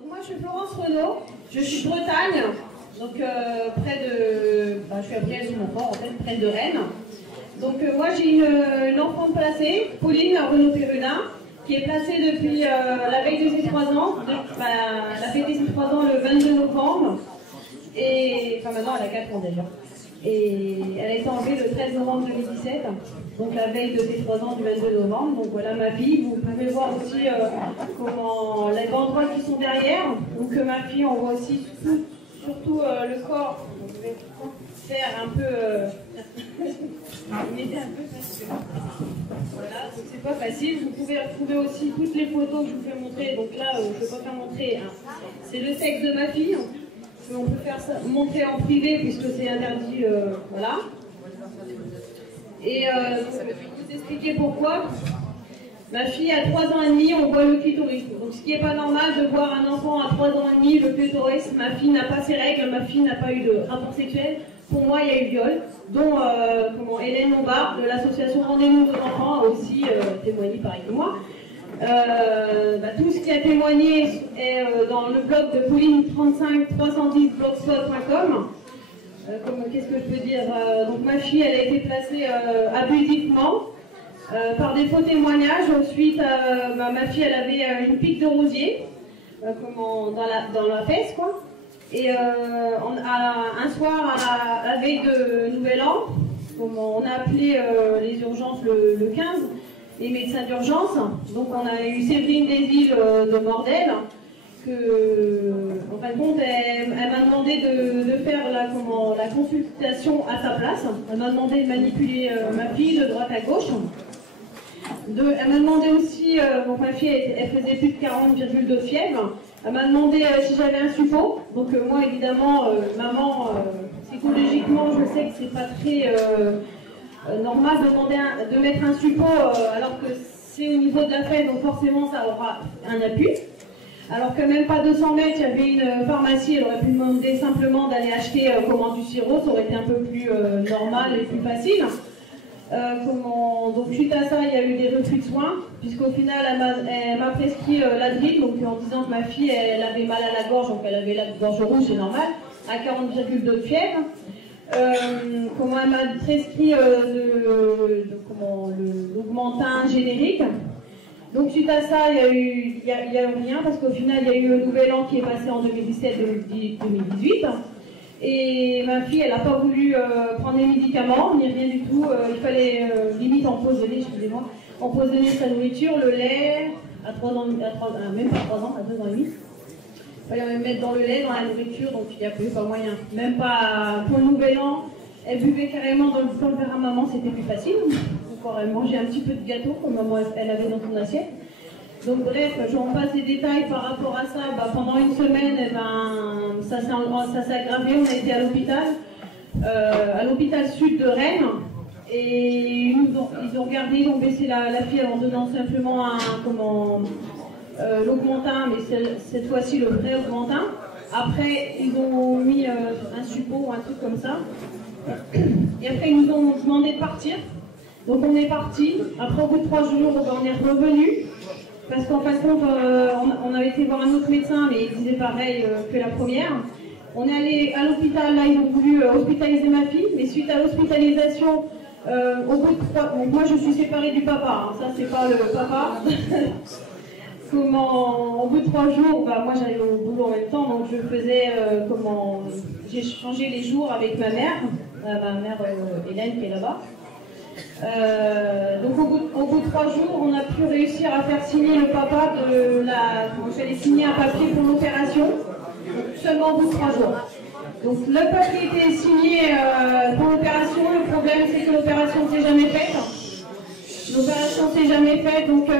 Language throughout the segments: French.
Donc moi je suis Florence Renaud, je suis de Bretagne, donc près de, je suis à Briey-sous-Montfort en fait, près de Rennes. Donc moi j'ai une enfant placée, Pauline Renaud-Pérunin, qui est placée depuis la veille de ses 3 ans. Elle a fêté ses 3 ans le 22 novembre, et enfin maintenant elle a 4 ans déjà. Et elle a été enlevée le 13 novembre 2017, donc la veille de ses 3 ans du 22 novembre. Donc voilà ma fille, vous pouvez voir aussi comment les banderoles qui sont derrière. Donc ma fille, on voit aussi surtout le corps. Donc, je vais faire un peu... m'aider un peu parce que... Voilà, donc c'est pas facile. Vous pouvez retrouver aussi toutes les photos que je vous fais montrer. Donc là, je ne peux pas faire montrer. Hein. C'est le sexe de ma fille. On peut faire ça, montrer en privé puisque c'est interdit, voilà. Et je vais vous expliquer pourquoi. Ma fille a 3 ans et demi, on voit le clitoris. Donc ce qui n'est pas normal de voir un enfant à 3 ans et demi, le clitoris. Ma fille n'a pas ses règles, ma fille n'a pas eu de rapport sexuel. Pour moi, il y a eu viol, dont Hélène Lombard de l'association Rendez-nous nos enfants a aussi témoigné pareil que moi. Tout ce qui a témoigné est dans le blog de Pauline35310blogspot.com. Qu'est-ce que je peux dire, donc ma fille, elle a été placée abusivement par des faux témoignages. Ensuite, ma fille, elle avait une pique de rosier dans la fesse, quoi. Et un soir, à la veille de Nouvel An, on a appelé les urgences le 15. Les médecins d'urgence. Donc on a eu Séverine Desilles de Mordel, en fin de compte, elle m'a demandé de faire la consultation à sa place. Elle m'a demandé de manipuler ma fille de droite à gauche. Elle m'a demandé aussi, donc ma fille elle faisait plus de 40,2 de fièvre. Elle m'a demandé si j'avais un suppôt. Donc moi évidemment, maman, psychologiquement je sais que c'est pas très... normal de mettre un suppôt alors que c'est au niveau de la fesse, donc forcément ça aura un appui. Alors que même pas 200 mètres, il y avait une pharmacie, elle aurait pu demander simplement d'aller acheter du sirop, ça aurait été un peu plus normal et plus facile. Donc suite à ça, il y a eu des refus de soins, puisqu'au final elle m'a prescrit l'Advil, donc en disant que ma fille elle avait mal à la gorge, donc elle avait la gorge rouge, c'est normal, à 40,2 de fièvre. Elle m'a prescrit l'augmentin générique. Donc suite à ça, il y a eu rien, parce qu'au final, il y a eu le Nouvel An qui est passé en 2017-2018. Et ma fille, elle n'a pas voulu prendre des médicaments, ni rien du tout. Il fallait limite empoisonner, excusez-moi, empoisonner sa nourriture, le lait, à 3 ans, même pas 3 ans, à 2 ans et demi. Il fallait même mettre dans le lait, dans la nourriture, donc il n'y a pas moyen. Même pas pour le Nouvel An, elle buvait carrément dans le verre à maman, c'était plus facile. Donc elle mangeait un petit peu de gâteau, comme maman elle avait dans son assiette. Donc bref, je vous passe des détails par rapport à ça. Pendant une semaine, ça s'est aggravé, on a été à l'hôpital sud de Rennes. Et ils ont regardé, ils ont baissé la fille en donnant simplement l'augmentin, mais cette fois-ci le vrai augmentin. Après, ils ont mis un suppôt ou un truc comme ça. Et après, ils nous ont demandé de partir. Donc on est parti. Après, au bout de 3 jours, on est revenu. Parce qu'en fin de compte, on avait été voir un autre médecin, mais il disait pareil que la première. On est allé à l'hôpital, là, ils ont voulu hospitaliser ma fille. Mais suite à l'hospitalisation, au bout de 3... Bon, moi, je suis séparée du papa. Hein, ça, c'est pas le papa. Au bout de 3 jours, moi j'allais au boulot en même temps, donc je faisais j'ai changé les jours avec ma mère Hélène qui est là-bas. Donc au bout de 3 jours, on a pu réussir à faire signer le papa il fallait signer un papier pour l'opération, seulement au bout de 3 jours. Donc le papier était signé pour l'opération, le problème c'est que l'opération ne s'est jamais faite. L'opération s'est jamais faite, donc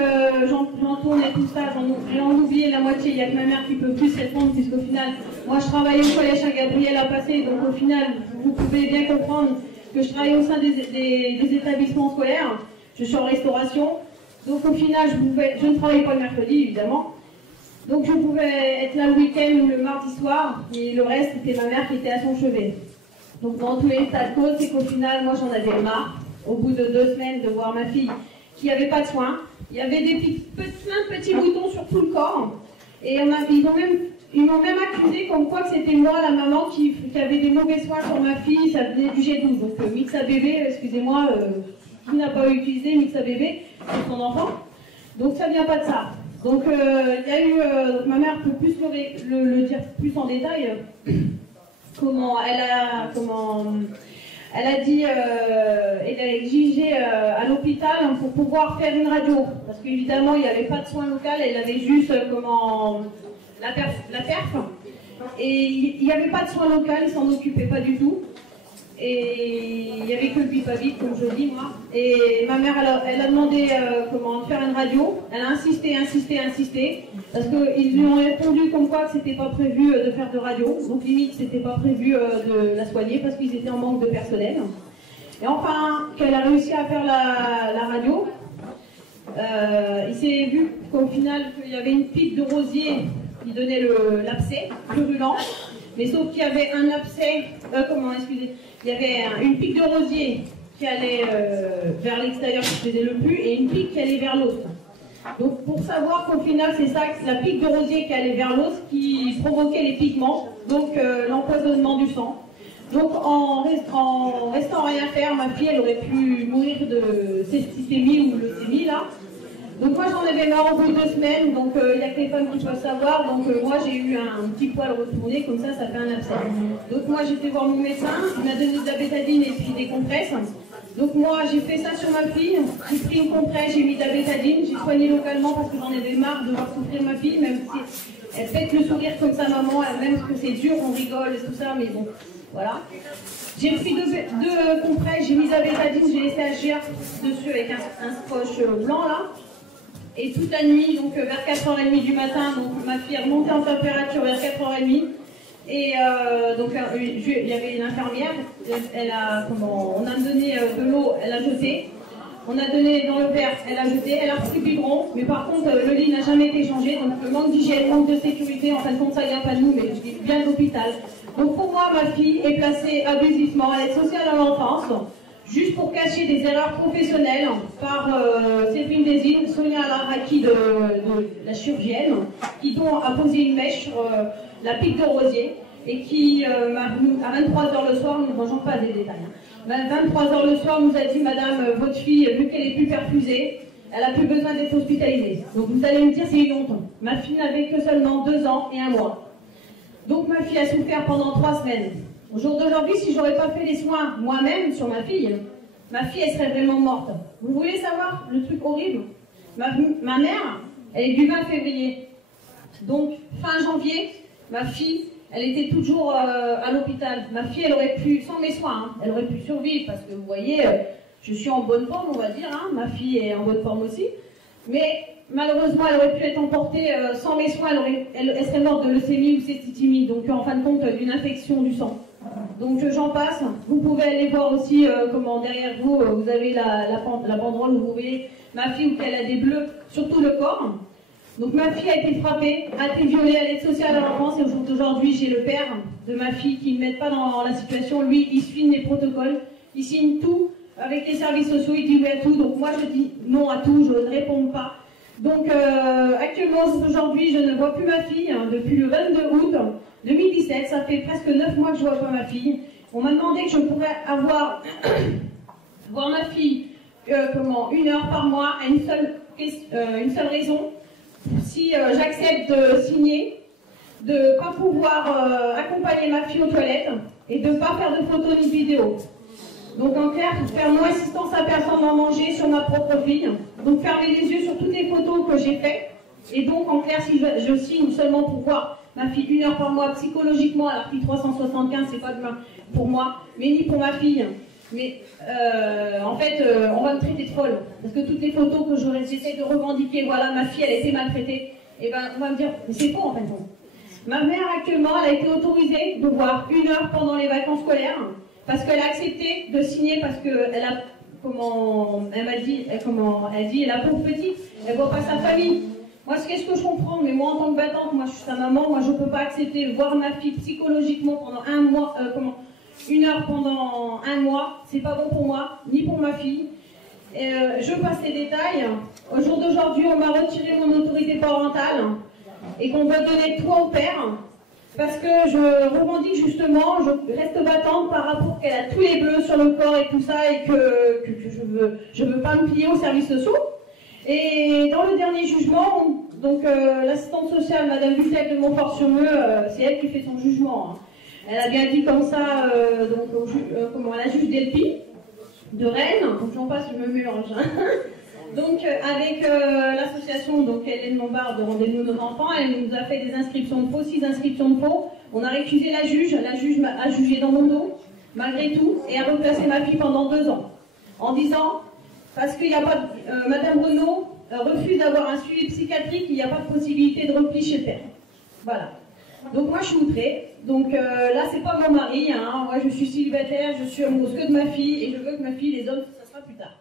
j'en tourne et tout ça, j'en oublié la moitié, il n'y a que ma mère qui peut plus répondre, puisqu'au final, moi je travaille au collège Saint-Gabriel à Passé, donc au final, vous pouvez bien comprendre que je travaille au sein des établissements scolaires, je suis en restauration, donc au final, je ne travaille pas le mercredi, évidemment, donc je pouvais être là le week-end ou le mardi soir, et le reste, c'était ma mère qui était à son chevet. Donc dans tous les tas de causes, c'est qu'au final, moi j'en avais marre. Au bout de 2 semaines, de voir ma fille qui n'avait pas de soins. Il y avait plein de petits boutons sur tout le corps. Et ils m'ont même accusé comme quoi que c'était moi, la maman, qui avait des mauvais soins sur ma fille, ça venait du G12. Donc Mixa bébé, excusez-moi, qui n'a pas utilisé Mixa bébé pour son enfant. Donc ça vient pas de ça. Donc il y a eu, ma mère peut plus le dire plus en détail, elle a dit, elle a exigé à l'hôpital pour pouvoir faire une radio. Parce qu'évidemment, il n'y avait pas de soins locaux, elle avait juste la perf. Et il n'y avait pas de soins locaux, ils s'en occupaient pas du tout. Et il n'y avait que le Pipavit, comme je dis moi. Et ma mère, elle a demandé de faire une radio. Elle a insisté. Parce qu'ils lui ont répondu comme quoi que c'était pas prévu de faire de radio. Donc limite, c'était pas prévu de la soigner parce qu'ils étaient en manque de personnel. Et enfin, qu'elle a réussi à faire la radio. Il s'est vu qu'au final, qu'il y avait une pique de rosier qui donnait l'abcès purulent. Mais sauf qu'il y avait un abcès, il y avait une pique de rosier qui allait vers l'extérieur qui faisait le pus et une pique qui allait vers l'os. Donc pour savoir qu'au final c'est ça, c'est la pique de rosier qui allait vers l'os qui provoquait les piquements, donc l'empoisonnement du sang. Donc en restant rien faire, ma fille elle aurait pu mourir de septicémie ou leucémie là. Donc moi j'en avais marre au bout de 2 semaines, donc il n'y a que les femmes qui peuvent savoir, donc moi j'ai eu un petit poil retourné, comme ça fait un abcès. Donc moi j'ai été voir mon médecin, il m'a donné de la bétadine et puis des compresses. Donc moi j'ai fait ça sur ma fille, j'ai pris une compresse, j'ai mis de la bétadine, j'ai soigné localement parce que j'en avais marre de voir souffrir ma fille, même si elle fait le sourire comme sa maman, même que c'est dur, on rigole et tout ça, mais bon, voilà. J'ai pris deux compresses, j'ai mis de la bétadine, j'ai laissé agir dessus avec un scotch blanc là. Et toute la nuit, donc vers 4h30 du matin, donc ma fille est remontée en température vers 4h30. Et donc il y avait une infirmière, on a donné de l'eau, elle a jeté. On a donné dans le verre, elle a jeté, elle a pris le biberon. Mais par contre, le lit n'a jamais été changé. Donc le manque d'hygiène, manque de sécurité, en fin de compte, ça vient pas de nous, mais vient de l'hôpital. Donc pour moi, ma fille est placée abusivement à l'aide sociale à l'enfance. Juste pour cacher des erreurs professionnelles par Séverine Desine, Sonia Laraki de la chirurgienne, qui donc a posé une mèche sur la pique de rosier et qui, à 23h le soir, nous ne mangeons pas des détails, à 23h le soir, nous a dit, madame, votre fille, vu qu'elle est plus perfusée, elle n'a plus besoin d'être hospitalisée. Donc vous allez me dire, c'est une honte. Ma fille n'avait que seulement 2 ans et 1 mois. Donc ma fille a souffert pendant 3 semaines. Au jour d'aujourd'hui, si j'aurais pas fait les soins moi-même sur ma fille elle serait vraiment morte. Vous voulez savoir le truc horrible? Ma mère, elle est du 20 février. Donc, fin janvier, ma fille, elle était toujours à l'hôpital. Ma fille, elle aurait pu, sans mes soins, elle aurait pu survivre parce que vous voyez, je suis en bonne forme, on va dire. Ma fille est en bonne forme aussi. Mais malheureusement, elle aurait pu être emportée sans mes soins. Elle serait morte de leucémie ou septicémie. Donc, en fin de compte, d'une infection du sang. Donc j'en passe. Vous pouvez aller voir aussi derrière vous, vous avez la banderole où vous voyez ma fille où elle a des bleus sur tout le corps. Donc ma fille a été frappée, a été violée à l'aide sociale à l'enfance et aujourd'hui j'ai le père de ma fille qui ne m'aide pas dans la situation. Lui, il signe les protocoles, il signe tout avec les services sociaux, il dit oui à tout. Donc moi je dis non à tout, je ne réponds pas. Donc actuellement aujourd'hui je ne vois plus ma fille depuis le 22 août 2017, ça fait presque 9 mois que je ne vois pas ma fille. On m'a demandé que je pourrais voir ma fille 1 heure par mois à une seule raison. Si j'accepte de signer, de ne pas pouvoir accompagner ma fille aux toilettes et de ne pas faire de photos ni de vidéos. Donc en clair, faire mon assistance à personne en manger sur ma propre fille. Donc fermer les yeux sur toutes les photos que j'ai faites. Et donc en clair, si je signe seulement pour voir ma fille 1 heure par mois psychologiquement à l'article 375, c'est pas demain pour moi, mais ni pour ma fille. Mais en fait, on va me traiter de folle. Parce que toutes les photos que j'essaie de revendiquer, voilà, ma fille, elle a été maltraitée, et ben on va me dire, mais c'est faux en fait. Ma mère actuellement, elle a été autorisée de voir 1 heure pendant les vacances scolaires, parce qu'elle a accepté de signer, parce qu'elle a, elle dit, la pauvre petite, elle voit pas sa famille. Moi, qu'est-ce que je comprends? Mais moi, en tant que battante, moi, je suis sa maman, moi, je ne peux pas accepter de voir ma fille psychologiquement pendant 1 mois, 1 heure pendant 1 mois. C'est pas bon pour moi, ni pour ma fille. Je passe les détails. Au jour d'aujourd'hui, on m'a retiré mon autorité parentale. et qu'on veut donner le toit au père, parce que je revendique justement, je reste battante par rapport qu'elle a tous les bleus sur le corps et tout ça, et que je veux pas me plier aux services sociaux. Et dans le dernier jugement, donc l'assistante sociale, Madame Buffet de Montfort-sur-Meux, c'est elle qui fait son jugement. Hein. Elle a bien dit comme ça, comment la juge Delpy de Rennes, donc j'en passe, je me mélange. Hein. Donc avec l'association Hélène Lombard de Rendez-nous nos enfants, elle nous a fait des inscriptions de faux, 6 inscriptions de faux. On a récusé la juge a jugé dans mon dos, malgré tout, et a replacé ma fille pendant 2 ans, en disant, parce qu'il n'y a pas Madame Renaud refuse d'avoir un suivi psychiatrique, il n'y a pas de possibilité de repli chez le père. Voilà. Donc moi je suis outrée, donc là c'est pas mon mari, hein. Moi je suis célibataire, je suis amoureuse que de ma fille, et je veux que ma fille les hommes, ça sera plus tard.